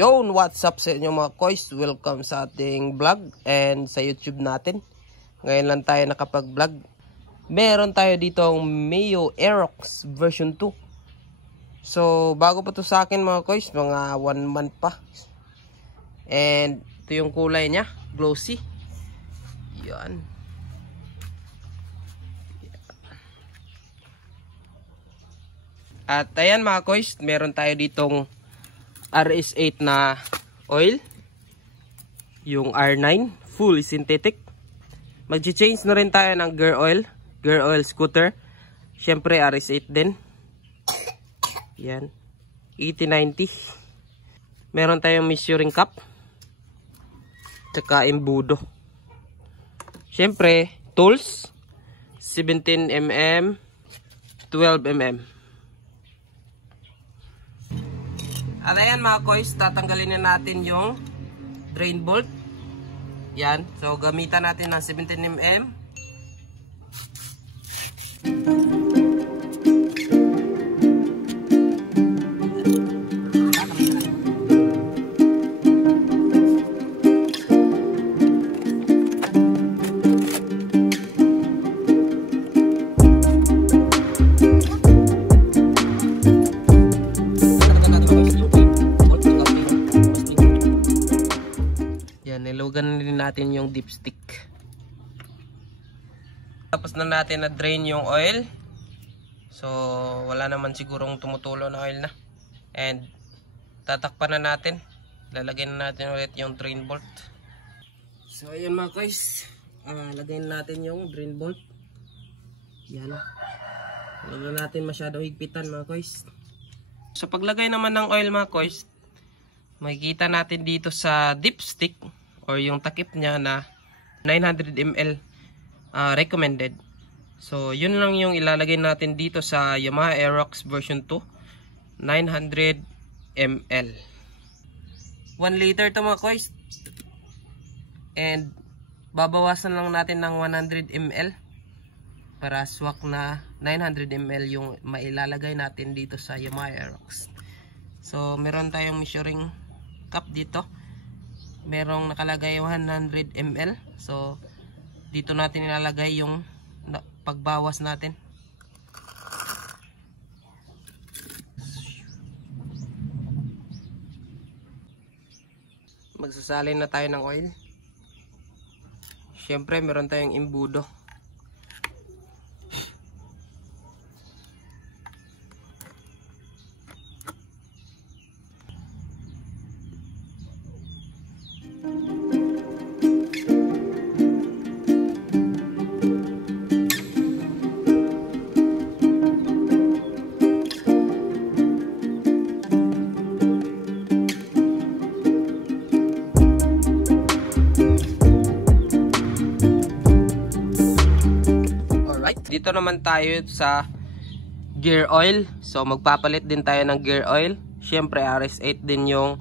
Yon, what's up sa inyo mga koys? Welcome sa ating vlog and sa YouTube natin. Ngayon lang tayo nakapag-vlog. Meron tayo ditong Mio Aerox version 2. So, bago pa to sa akin mga koys, mga 1 month pa. And ito yung kulay niya, glossy. Yan. At ayan mga koys, meron tayo ditong RS8 na oil, yung R9 full synthetic. Mag-change na rin tayo ng gear oil scooter. Syempre RS8 din. Yan, 8090. Meron tayong measuring cup tsaka embudo. Syempre tools 17mm, 12mm. At ayan mga koys, tatanggalin na natin yung drain bolt. Yan, so gamitan natin ng 17mm. Nilugan din natin yung dipstick. Tapos na natin na drain yung oil. So wala naman sigurong tumutulo na oil na. And tatakpan na natin. Lalagyan na natin ulit yung drain bolt. So ayun mga guys, lagyan natin yung drain bolt. Yan. Hindi natin masyado higpitan mga guys. So paglagay naman ng oil mga guys, makikita natin dito sa dipstick or yung takip niya na 900 ml recommended. So yun lang yung ilalagay natin dito sa Yamaha Aerox version 2, 900 ml. 1 liter to mga koys. And babawasan lang natin ng 100 ml para swak na 900 ml yung mailalagay natin dito sa Yamaha Aerox. So meron tayong measuring cup dito. Merong nakalagay 100 ml. So dito natin ilalagay yung pagbawas natin. Magsasalin na tayo ng oil. Syempre meron tayong embudo. Dito naman tayo sa gear oil. So magpapalit din tayo ng gear oil. Syempre RS8 din yung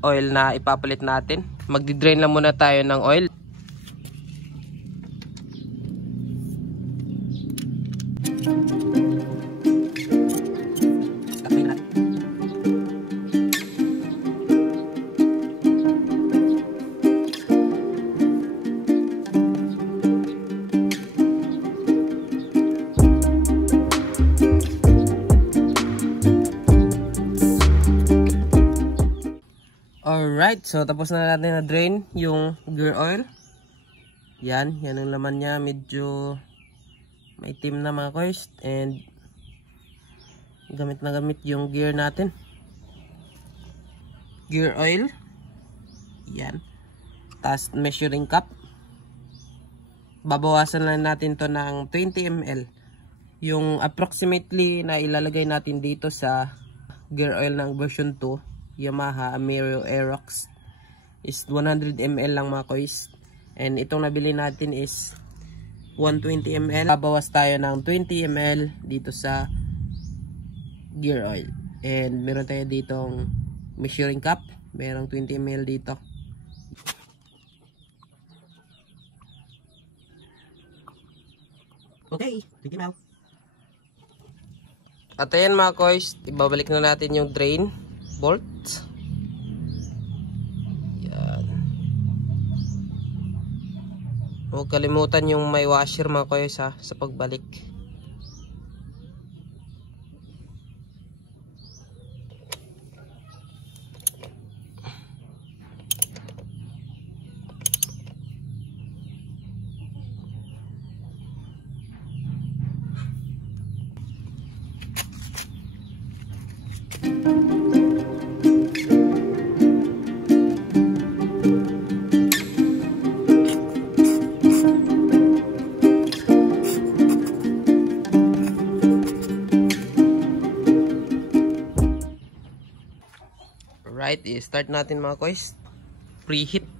oil na ipapalit natin. Magdi-drain lang muna tayo ng oil. Alright, so tapos na natin na drain yung gear oil. Yan ang laman niya, medyo maitim na mga koys. And gamit na gamit yung gear natin. Gear oil. Yan. Tapos measuring cup. Babawasan lang natin to ng 20 ml. Yung approximately na ilalagay natin dito sa gear oil ng version 2 Yamaha Mio Aerox is 100 ml lang mga koys. And itong nabili natin is 120 ml. Babawas tayo ng 20 ml dito sa gear oil. And meron tayo ditong measuring cup. Merong 20 ml dito. Okay, 20 ml. At ayan mga koys, ibabalik na natin yung drain bolt. Huwag kalimutan yung may washer mga koys sa pagbalik. Right, i-start natin mga koys. Preheat.